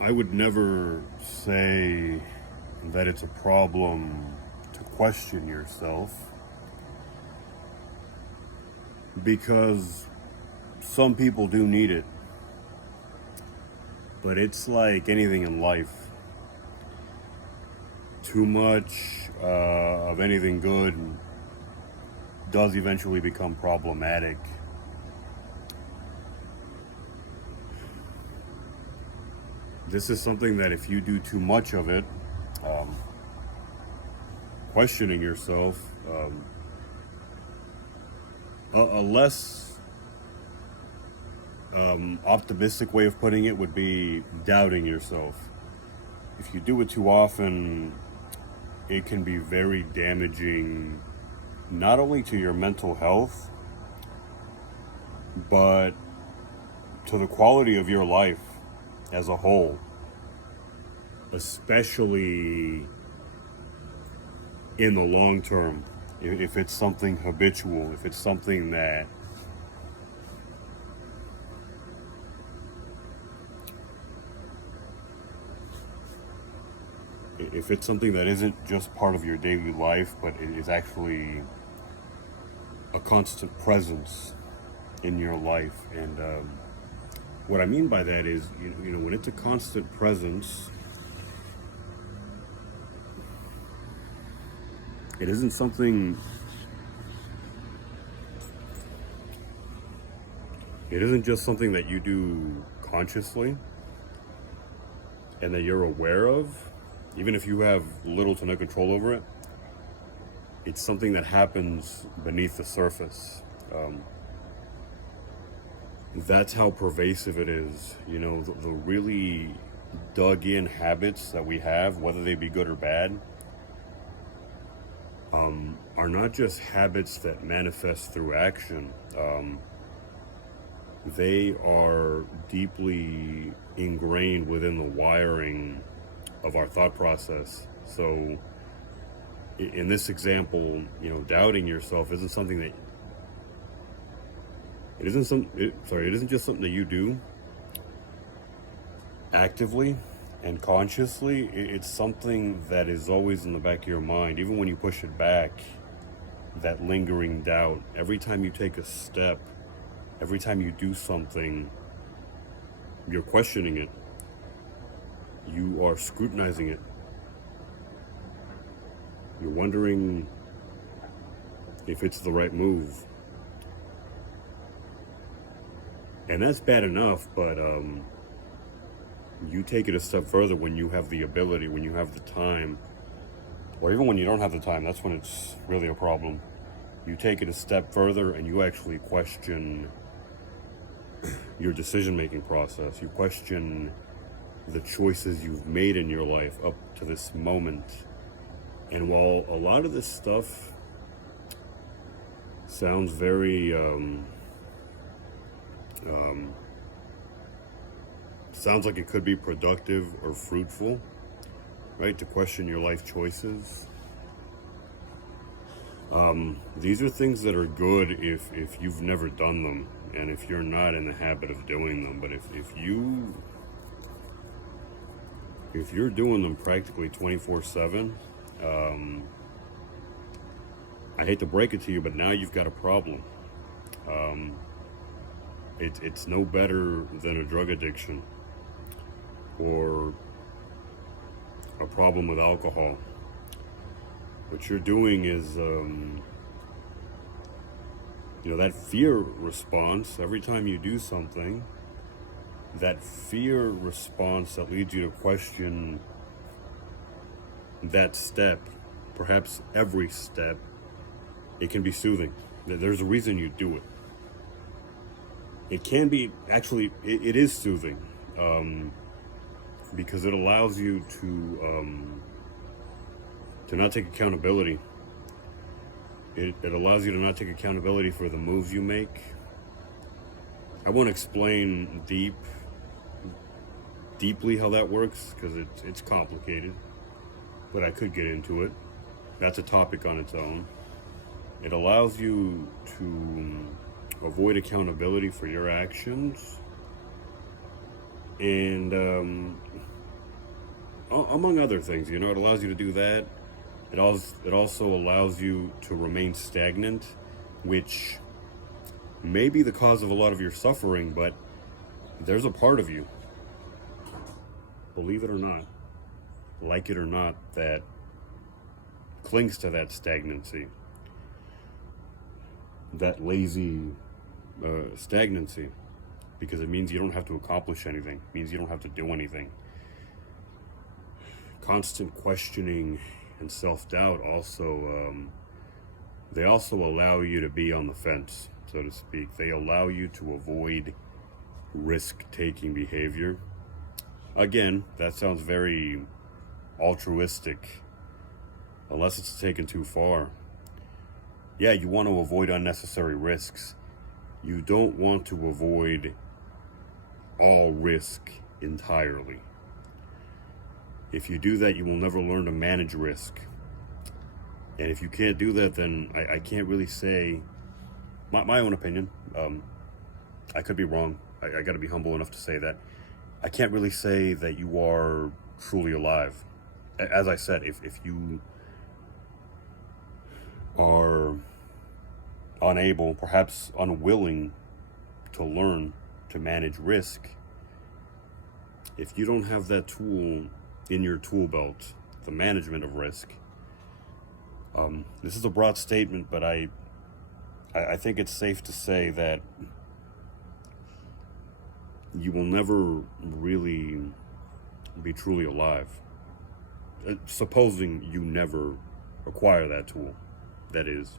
I would never say that it's a problem to question yourself because some people do need it. But it's like anything in life. Too much of anything good does eventually become problematic. This is something that if you do too much of it, um, questioning yourself, a less optimistic way of putting it would be doubting yourself. If you do it too often, it can be very damaging, not only to your mental health, but to the quality of your life as a whole, especially in the long term. If it's something habitual, if it's something that if it's something that isn't just part of your daily life, but it is actually a constant presence in your life. And what I mean by that is, when it's a constant presence, it isn't something. It isn't just something that you do consciously and that you're aware of, even if you have little to no control over it. It's something that happens beneath the surface. That's how pervasive it is. The really dug in habits that we have, whether they be good or bad, are not just habits that manifest through action. They are deeply ingrained within the wiring of our thought process. So, in this example, doubting yourself isn't something that it isn't some. It isn't just something that you do actively and consciously. It's something that is always in the back of your mind, even when you push it back. That lingering doubt. Every time you take a step, every time you do something, you're questioning it. You are scrutinizing it. You're wondering if it's the right move. And that's bad enough, but you take it a step further when you have the ability, when you have the time, or even when you don't have the time. That's when it's really a problem. You take it a step further and you actually question your decision-making process. You question the choices you've made in your life up to this moment. And while a lot of this stuff sounds very sounds like it could be productive or fruitful, right, to question your life choices, these are things that are good if you've never done them and if you're not in the habit of doing them. But if you're doing them practically 24/7, I hate to break it to you, but now you've got a problem. It's no better than a drug addiction or a problem with alcohol. What you're doing is, that fear response. Every time you do something, that fear response that leads you to question that step, perhaps every step, it can be soothing. There's a reason you do it. It can be, actually, it is soothing, because it allows you to not take accountability. It allows you to not take accountability for the moves you make. I won't explain deeply how that works because it's complicated, but I could get into it. That's a topic on its own. It allows you to avoid accountability for your actions And among other things, you know, it allows you to do that. It also allows you to remain stagnant, which may be the cause of a lot of your suffering, but there's a part of you, believe it or not, like it or not, that clings to that stagnancy, that lazy stagnancy, because it means you don't have to accomplish anything. It means you don't have to do anything. Constant questioning and self-doubt they also allow you to be on the fence, so to speak. They allow you to avoid risk-taking behavior. Again, that sounds very altruistic, unless it's taken too far. Yeah, you want to avoid unnecessary risks. You don't want to avoid all risk entirely. If you do that, you will never learn to manage risk. And if you can't do that, then I can't really say, my own opinion, I could be wrong. I got to be humble enough to say that. I can't really say that you are truly alive. As I said, if you are unable, perhaps unwilling to learn to manage risk, if you don't have that tool in your tool belt, the management of risk, this is a broad statement, but I think it's safe to say that you will never really be truly alive, supposing you never acquire that tool, that is.